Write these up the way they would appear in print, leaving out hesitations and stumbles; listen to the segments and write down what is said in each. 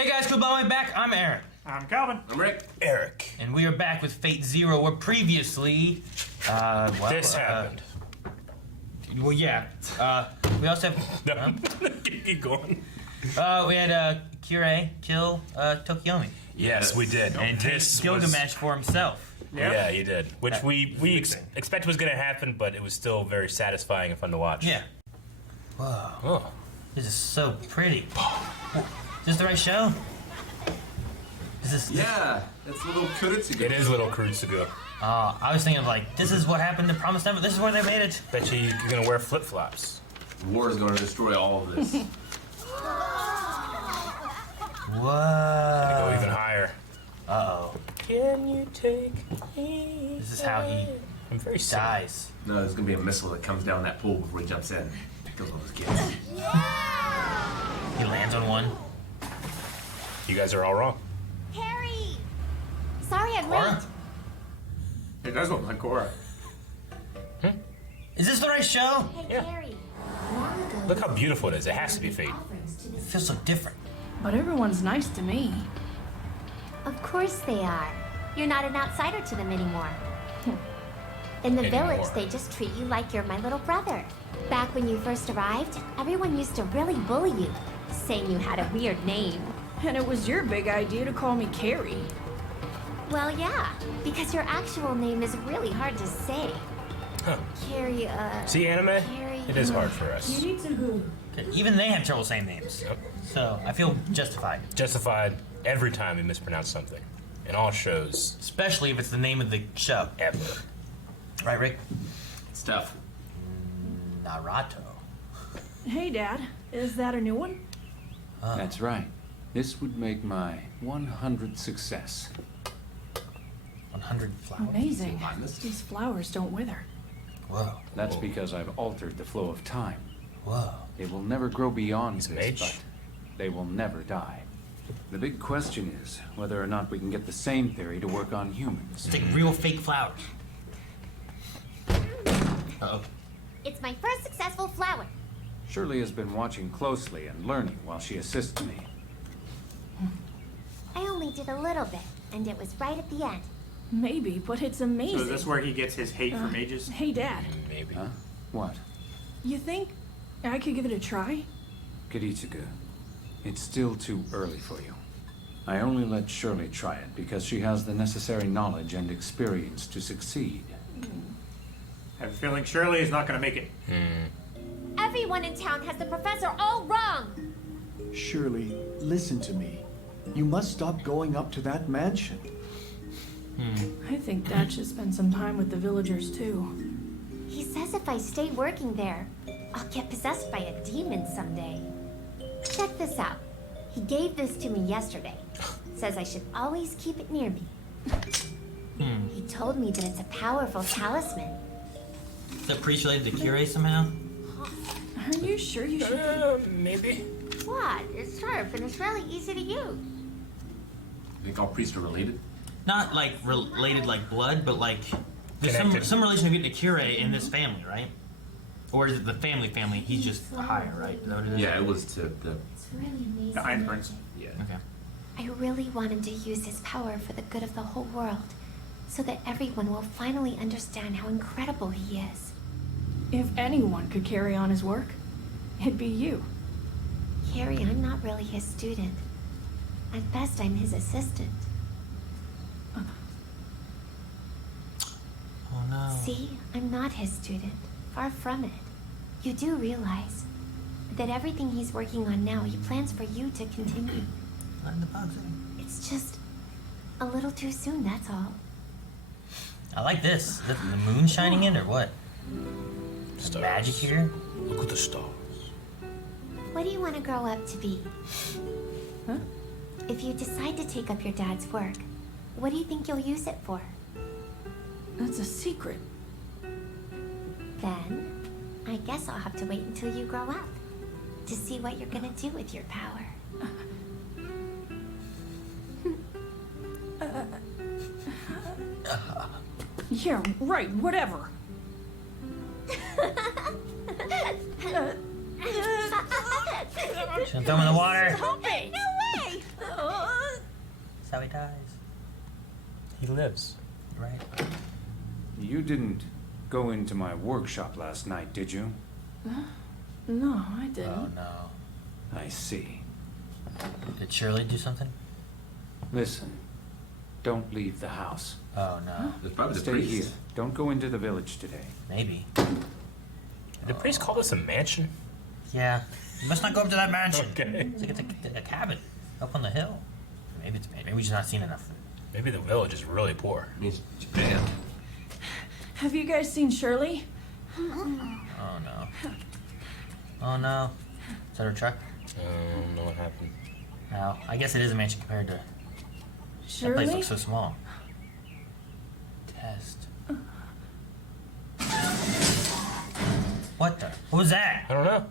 Hey guys, cool by my back. I'm Aaron. I'm Calvin. I'm Rick. Eric. And we are back with Fate Zero, where previously, This happened. Well, yeah. We also have, No. Keep going. we had Kirei kill Tokyomi. Yes, we did. And take Gilgamesh for himself. Yeah, he did. Which we expected was going to happen, but it was still very satisfying and fun to watch. Yeah. Whoa. Oh. This is so pretty. Is this the right show? Is this? Yeah, it's little Kuritsugu. It is Little Kurutsugu. I was thinking like, this is what happened to Promised Neverland. This is where they made it. Bet you're going to wear flip-flops. War is going to destroy all of this. Whoa. Go even higher. Uh-oh. Can you take me? This is how he I'm very sad. dies. No, there's going to be a missile that comes down that pool before he jumps in. Kills all those kids. He lands on one. You guys are all wrong. Harry! Sorry I'm Cora? late. It does look like Cora. Is this the right show? Hey, Yeah. Harry. Look how beautiful it is. It has to be Fate. It feels so different. But everyone's nice to me. Of course they are. You're not an outsider to them anymore. In the Anymore. village, they just treat you like you're my little brother. Back when you first arrived, everyone used to really bully you, saying you had a weird name. And it was your big idea to call me Carrie. Well, yeah, because your actual name is really hard to say. Huh. Carrie, See, anime? Carrie. It is hard for us. Even they have trouble saying names. Yep. So I feel justified. Justified every time we mispronounce something. In all shows Especially if it's the name of the show. ever. Right, Rick? It's tough. Naruto. Hey, Dad. Is that a new one? That's right. This would make my 100th success. 100 flowers. Amazing. Mindless. These flowers don't wither. Whoa. That's because I've altered the flow of time. Whoa. They will never grow beyond He's a this, mage. but they will never die. The big question is whether or not we can get the same theory to work on humans. Let's take real fake flowers. Uh-oh. It's my first successful flower. Shirley has been watching closely and learning while she assists me. I only did a little bit, and it was right at the end. Maybe, but it's amazing. So is this where he gets his hate for mages? Hey, Dad. Maybe. Huh? What? You think I could give it a try? Kiritsugu, it's still too early for you. I only let Shirley try it because she has the necessary knowledge and experience to succeed. I have a feeling Shirley is not going to make it. Everyone in town has the professor all wrong. Shirley, listen to me. You must stop going up to that mansion. I think Dad should spend some time with the villagers, too. He says if I stay working there, I'll get possessed by a demon someday. Check this out. He gave this to me yesterday. Says I should always keep it near me. He told me that it's a powerful talisman. Is that priest related to Kirei somehow? Are you sure you should? Maybe. What? It's sharp and it's really easy to use. You think all priests are related? Not like related like blood, but like there's Connected. some relation to getting to Kirei in this family, right? Or is it the family? He's just higher, right? Is that what it is? Yeah, it was to the... It's really amazing. The Iron Prince. Yeah. Okay. I really want him to use his power for the good of the whole world, so that everyone will finally understand how incredible he is. If anyone could carry on his work, it'd be you. Carrie, I'm not really his student. At best, I'm his assistant. Oh no. See, I'm not his student. Far from it. You do realize that everything he's working on now, he plans for you to continue. Letting the bugs in. It's just a little too soon, that's all. I like this. Is that the moon shining in or what? Stars. Magic here? Look at the stars. What do you want to grow up to be? Huh? If you decide to take up your dad's work, what do you think you'll use it for? That's a secret. Then, I guess I'll have to wait until you grow up to see what you're gonna do with your power. Yeah, right, whatever. Should I throw him in the water? Stop it! No way! That's how he dies. He lives. Right? You didn't go into my workshop last night, did you? No, I didn't. Oh no. I see. Did Shirley do something? Listen, don't leave the house. Oh no. There's probably the Stay priest. here. Don't go into the village today. Maybe. Did the priest call this a mansion? Yeah. You must not go up to that mansion. Okay. It's like a cabin up on the hill. Maybe we've just not seen enough. Maybe the village is really poor. It means Japan. Have you guys seen Shirley? Oh no. Oh no. Is that her truck? I don't know what happened. No. I guess it is a mansion compared to. That place Shirley? looks so small. Test. What the? What was that? I don't know.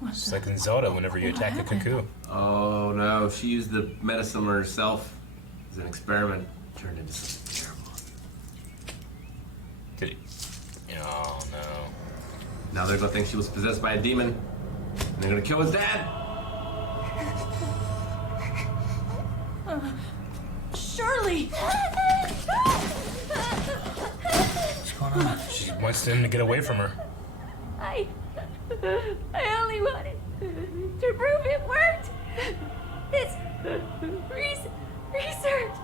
What's It's like in Zelda whenever you attack the cuckoo. Oh no, she used the medicine on herself as an experiment. Turned into something terrible. Did he? Oh no. Now they're gonna think she was possessed by a demon. And they're gonna kill his dad. Shirley! What's going on? She wants him to get away from her. I only wanted to prove it worked. This research.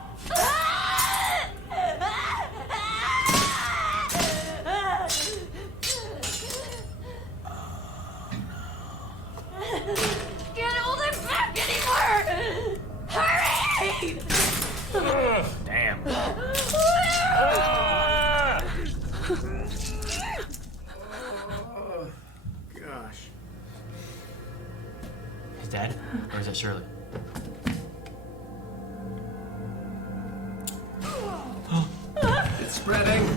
Can't hold it back anymore. Hurry! Damn. Gosh. His dad? Or is that Shirley? It's spreading.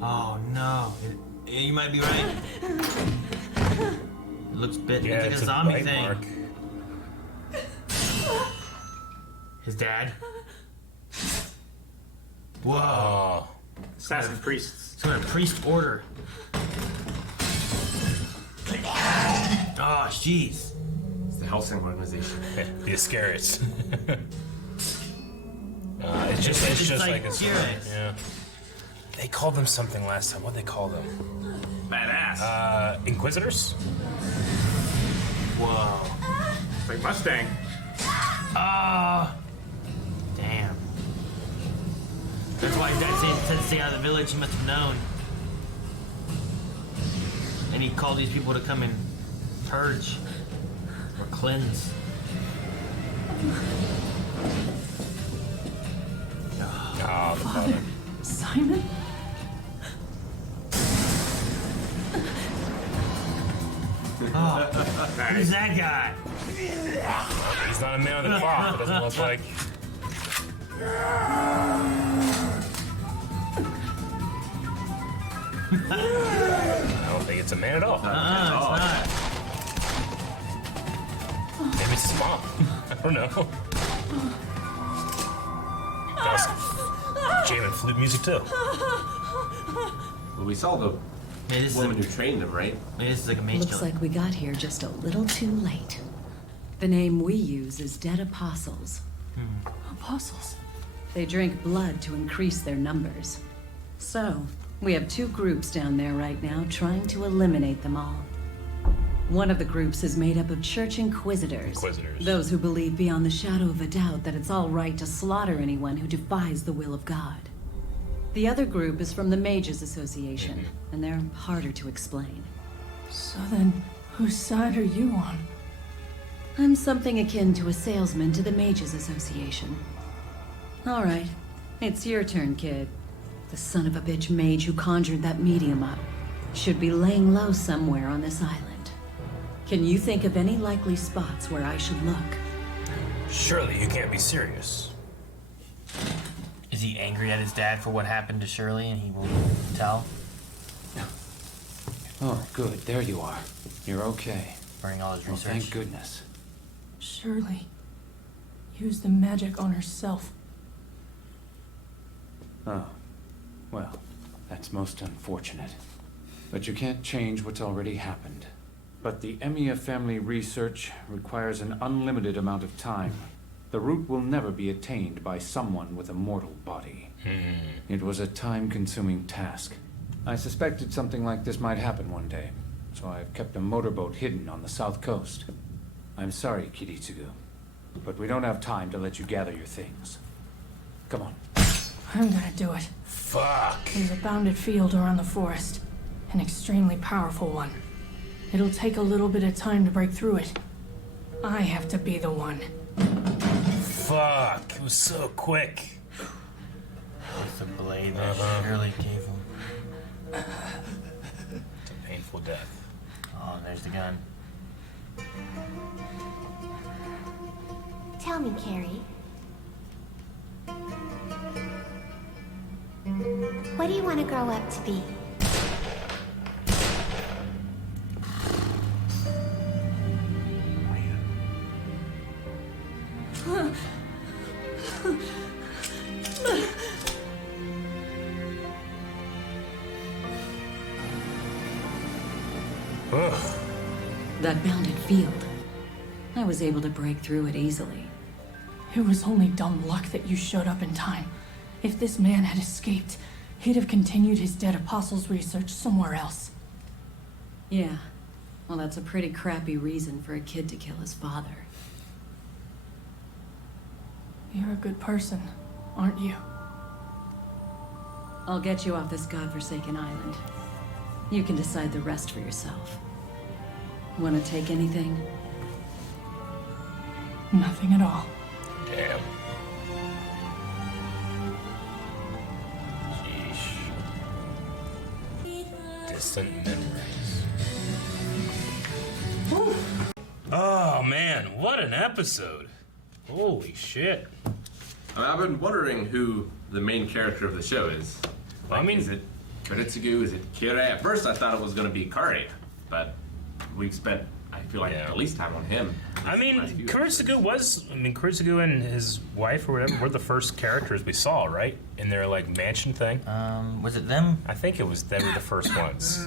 Oh no. You might be right. It looks Yeah, it's like it's a zombie bite thing. mark. His dad? Whoa. Oh. Assassin priests. It's got a priest order. Oh, jeez. It's the Helsing organization. The Iscariot. It's just like it's serious. yeah. They called them something last time. What did they call them? Badass. Inquisitors? Whoa. It's like Mustang. Ah. Damn. That's why his dad said to stay out of the village. He must have known. And he called these people to come and purge or cleanse. Oh, the father. Simon? Oh, who's that guy? He's not a man on the clock. It doesn't look like. I don't think it's a man at all. It's not. Maybe it's his mom. I don't know. That was jamming flute music too. Well, we saw the Maybe this, woman who is trained him, right? maybe this is like a mage Looks killing. like we got here just a little too late. The name we use is Dead Apostles. Apostles. They drink blood to increase their numbers. So, we have two groups down there right now trying to eliminate them all. One of the groups is made up of church inquisitors. Inquisitors. Those who believe beyond the shadow of a doubt that it's all right to slaughter anyone who defies the will of God. The other group is from the Mages Association, and they're harder to explain. So then, whose side are you on? I'm something akin to a salesman to the Mages Association. All right, it's your turn, kid. The son of a bitch mage who conjured that medium up should be laying low somewhere on this island. Can you think of any likely spots where I should look? Surely you can't be serious. Is he angry at his dad for what happened to Shirley and he will tell? Oh, good. There you are. You're okay. Burning all his Well, research. thank goodness. Shirley used the magic on herself. Oh. Well, that's most unfortunate. But you can't change what's already happened. But the Emiya family research requires an unlimited amount of time. The root will never be attained by someone with a mortal body. It was a time-consuming task. I suspected something like this might happen one day, so I've kept a motorboat hidden on the south coast. I'm sorry, Kiritsugu, but we don't have time to let you gather your things. Come on. I'm gonna do it. Fuck. There's a bounded field around the forest. An extremely powerful one. It'll take a little bit of time to break through it. I have to be the one. Fuck. It was so quick. With the blade that Shirley gave him. It's a painful death. Oh, there's the gun. Tell me, Carrie. What do you want to grow up to be? Ugh. That bounded field. I was able to break through it easily. It was only dumb luck that you showed up in time. If this man had escaped, he'd have continued his dead apostles' research somewhere else. Yeah. Well, that's a pretty crappy reason for a kid to kill his father. You're a good person, aren't you? I'll get you off this godforsaken island. You can decide the rest for yourself. Want to take anything? Nothing at all. Damn. Sheesh. Distant memories. Oh man, what an episode! Holy shit. I've been wondering who the main character of the show is. Well, I mean, is it Kiritsugu? Is it Kira? At first I thought it was going to be Kari, but we've spent, I feel like, the least time on him. I mean, Kiritsugu and his wife or whatever were the first characters we saw, right? In their like mansion thing. Was it them? I think it was they were the first ones.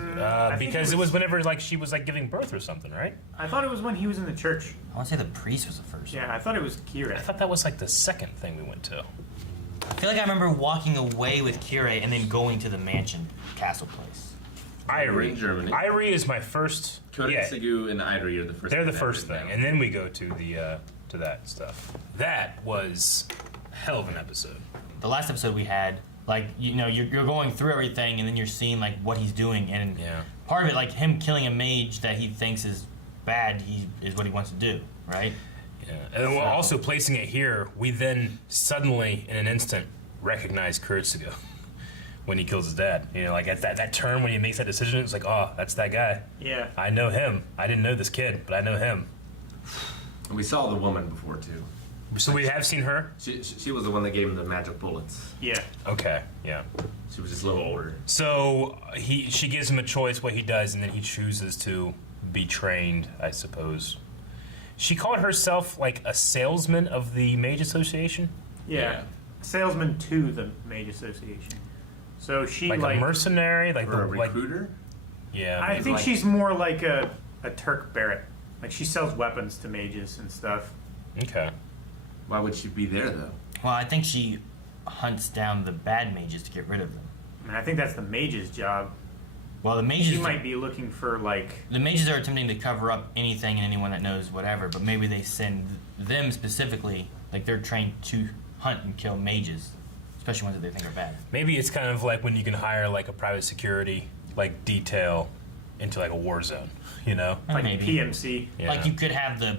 Because it was whenever like she was like giving birth or something, right? I thought it was when he was in the church. I want to say the priest was the first. Yeah, I thought it was Kira. I thought that was like the second thing we went to. I feel like I remember walking away with Kira and then going to the mansion castle place. We're in Germany. Irie is my first. Kiritsugu and Irie are the first. They're the first thing, and then we go to the to that stuff. That was a hell of an episode. The last episode we had, like, you know, you're going through everything and then you're seeing like what he's doing, and part of it, like him killing a mage that he thinks is bad, is what he wants to do, right? Yeah, and also placing it here, we then suddenly, in an instant, recognize Kiritsugu when he kills his dad. You know, like at that turn when he makes that decision, it's like, oh, that's that guy. Yeah. I know him. I didn't know this kid, but I know him. And we saw the woman before too. So we have seen her? She was the one that gave him the magic bullets. Yeah. Okay, yeah. She was just a little older. So she gives him a choice what he does, and then he chooses to be trained, I suppose. She called herself like a salesman of the Mage Association? Yeah. Salesman to the Mage Association. So she like a mercenary, like a recruiter? Like, yeah. I think she's more like a Turk Barrett. Like she sells weapons to mages and stuff. Okay. Why would she be there though? Well, I think she hunts down the bad mages to get rid of them. I mean, I think that's the mage's job. Well, the mages... She might be looking for, like... The mages are attempting to cover up anything and anyone that knows whatever, but maybe they send them specifically, like they're trained to hunt and kill mages, especially ones that they think are bad. Maybe it's kind of like when you can hire like a private security, like detail into like a war zone, you know? Like maybe. PMC. Yeah. Like you could have the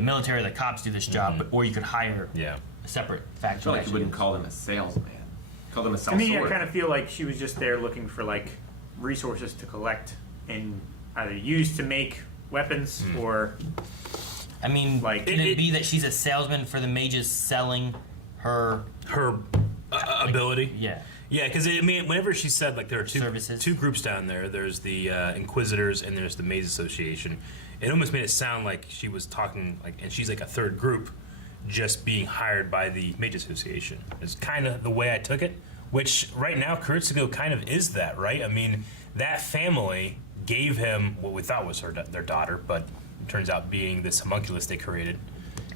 military, the cops do this job, or you could hire a separate faction. I feel like you wouldn't call them a salesman. Call them a salesman. To me, I kind of feel like she was just there looking for, like, resources to collect and either use to make weapons or... I mean, like, could it be that she's a salesman for the mages selling her ability? Yeah. Yeah, because I mean, whenever she said like there are two groups down there, there's the Inquisitors and there's the Mage Association. It almost made it sound like she was talking like, and she's like a third group, just being hired by the Mage Association. It's kind of the way I took it. Which right now, Kiritsugu kind of is that, right? I mean, that family gave him what we thought was their daughter, but it turns out being this homunculus they created.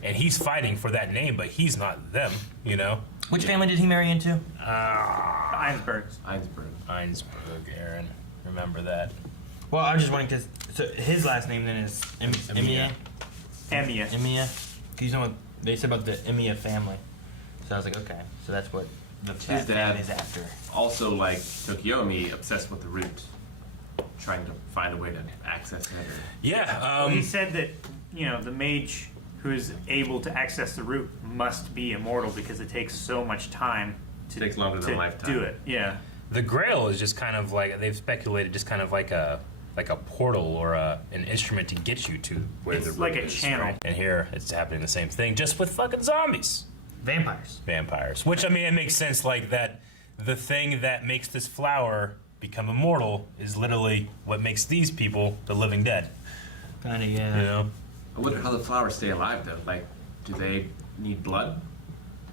And he's fighting for that name, but he's not them, you know? Which family did he marry into? Einsbergs. Einsberg, Aaron. Remember that. Well, I was just wondering because so his last name then is Emiya. Emiya. You know what they said about the Emiya family. So I was like, okay, so that's what the His family is dad after. also, like Tokiomi, obsessed with the root, trying to find a way to access it. Yeah. He said that the mage who is able to access the root must be immortal because it takes so much time It takes longer than a lifetime. do it. Yeah. The Grail is just kind of like, they've speculated, just kind of like a portal or an instrument to get you to where It's the root like a is, channel. right? And here it's happening the same thing, just with fucking zombies. Vampires. Which, I mean, it makes sense like that. The thing that makes this flower become immortal is literally what makes these people the living dead. Kind of, yeah. You know? I wonder how the flowers stay alive, though. Like, do they need blood?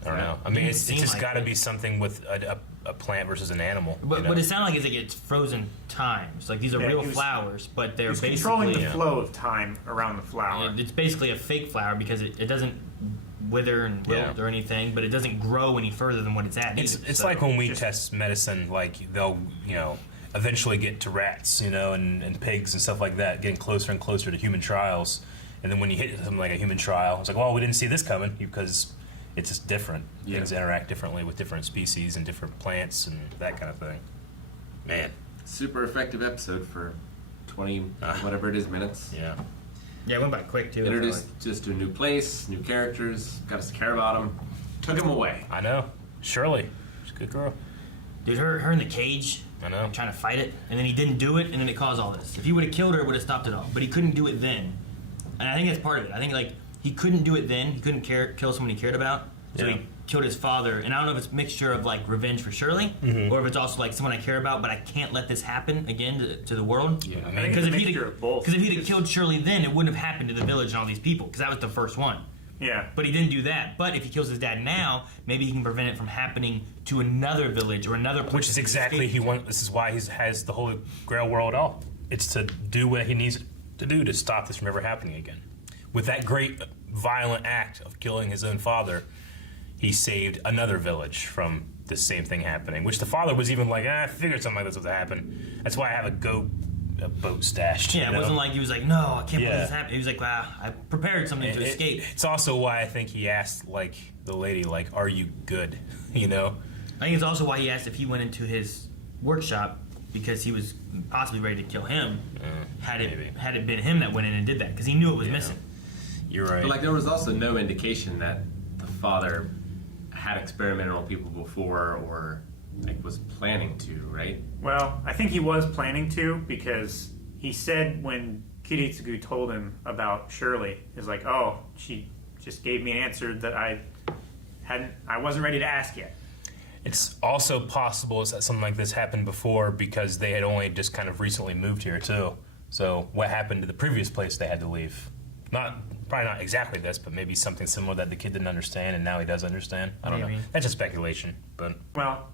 I don't know. I mean, it's seem just like got to it. be something with a plant versus an animal. But you know? what it sounded like is it gets frozen times. Like these are Yeah, real he was- flowers, but they're He's basically controlling the flow of time around the flower. It's basically a fake flower because it doesn't wither and wilt or anything, but it doesn't grow any further than what it's at. It's like when we test medicine, like they'll, eventually get to rats, and pigs and stuff like that, getting closer and closer to human trials. And then when you hit something like a human trial, it's like, well, we didn't see this coming because it's just different. Yeah. Things interact differently with different species and different plants and that kind of thing. Man. Super effective episode for 20, whatever it is, minutes. Yeah. Yeah, it went by quick too. Introduced us to a new place, new characters, got us to care about them, took them away. I know. Shirley. She's a good girl. Dude, her in the cage. I know. Trying to fight it, and then he didn't do it, and then it caused all this. If he would have killed her, it would have stopped it all. But he couldn't do it then. And I think that's part of it. I think like he couldn't do it then. He couldn't kill someone he cared about. So he killed his father. And I don't know if it's a mixture of like revenge for Shirley, or if it's also like someone I care about, but I can't let this happen again to the world. Yeah, I think it's a mixture of both. Because if he'd have killed Shirley then, it wouldn't have happened to the village and all these people. Because that was the first one. Yeah. But he didn't do that. But if he kills his dad now, maybe he can prevent it from happening to another village or another place. Which is exactly this is why he has the Holy Grail world all. It's to do what he needs to do to stop this from ever happening again. With that great violent act of killing his own father, he saved another village from the same thing happening. Which the father was even like, I figured something like this was to happen. That's why I have a boat stashed. Yeah, it wasn't like he was like, no, I can't believe Yeah. this happened. He was like, wow, I prepared something to escape. It's also why I think he asked like the lady, like, are you good? I think it's also why he asked if he went into his workshop because he was possibly ready to kill him. Had it been him that went in and did that because he knew it was missing. You're right. But like there was also no indication that the father had experimented on people before or like was planning to, right? Well, I think he was planning to because he said when Kiritsugu told him about Shirley, is like, oh, she just gave me an answer that I wasn't ready to ask yet. It's also possible that something like this happened before because they had only just kind of recently moved here too. So what happened to the previous place they had to leave? Probably not exactly this, but maybe something similar that the kid didn't understand and now he does understand. I don't know. That's just speculation, but Well,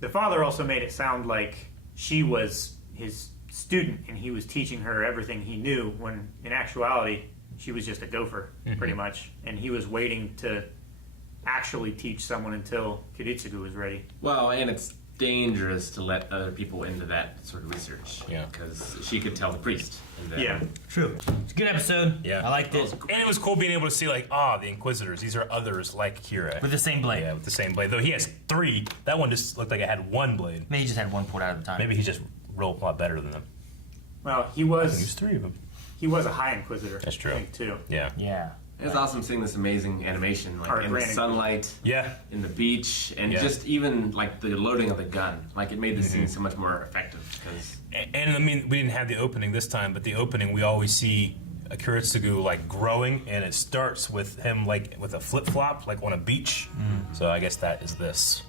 the father also made it sound like she was his student and he was teaching her everything he knew when in actuality she was just a gopher, pretty much. And he was waiting to actually teach someone until Kiritsugu was ready. Well, and it's dangerous to let other people into that sort of research. Yeah. Because she could tell the priest. And then, Yeah. True. It's a good episode. Yeah. I liked it. and it was cool being able to see like, the Inquisitors. These are others like Kira. With the same blade. Yeah, with the same blade. Though he has 3. That one just looked like it had 1 blade. Maybe he just had one pulled out at a time. Maybe he's just a lot better than them. Well, he He was was 3 of them. a high inquisitor. That's true. I think, too. Yeah. Yeah. It was awesome seeing this amazing animation, like Our in the granite. sunlight, Yeah. in the beach, and Yeah. just even like the loading of the gun. Like it made the scene so much more effective. Because And I mean, we didn't have the opening this time, but the opening we always see Kiritsugu like growing, and it starts with him like with a flip flop, like on a beach. So I guess that is this.